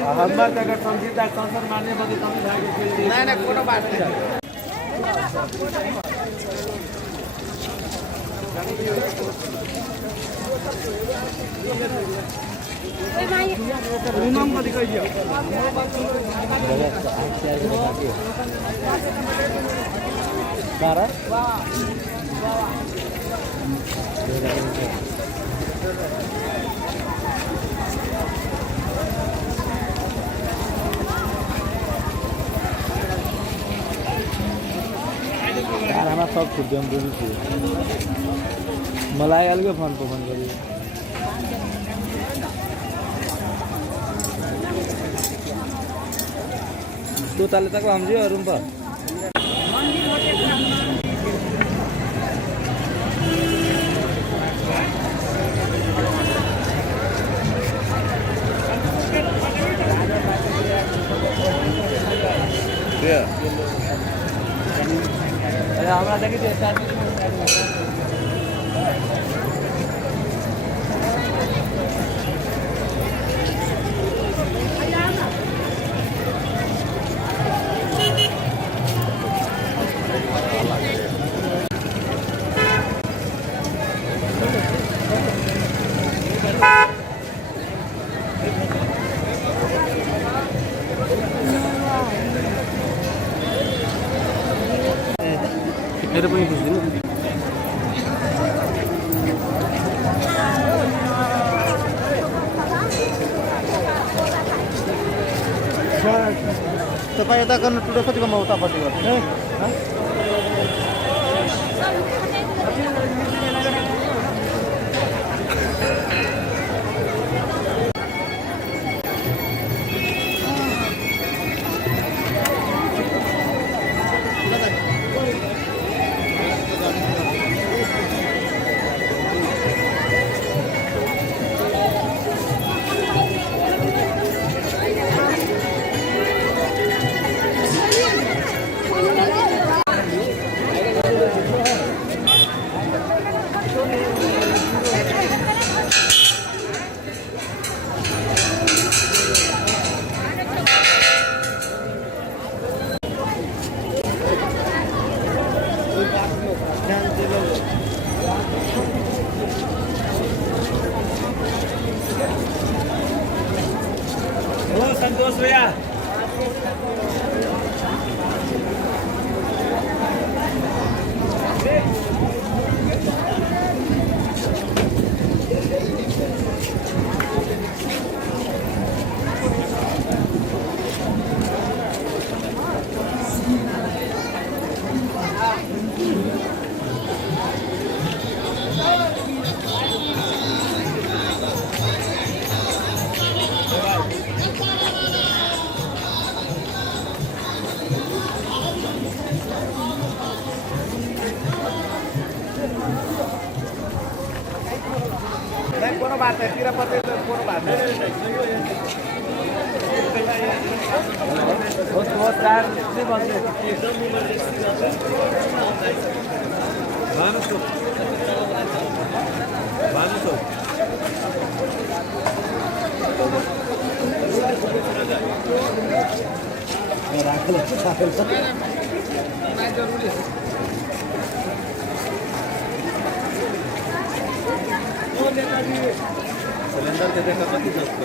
हमार जगह संगीता कंसर मारने बदे तुम भाग के खेल नहीं नहीं कोनो बात नहीं नाम का दिखाइए बारह हमारा सब छुट्टी हम दूरी थी मलाई अलग फोन पर फोन करिए तो ताले तक हम जी रूम पर আমরা দেখি যে এটা पनि বুঝদিন तपाईँ यता गर्न टुडे कतिको म उतापट्टि गर्छु संतोष भैया कोनो बात है तिरुपति तो कोनो बात है बहुत चार से बंदे मानसो राख ले जरूरी है सिलेंडर के देखा कति जस्तो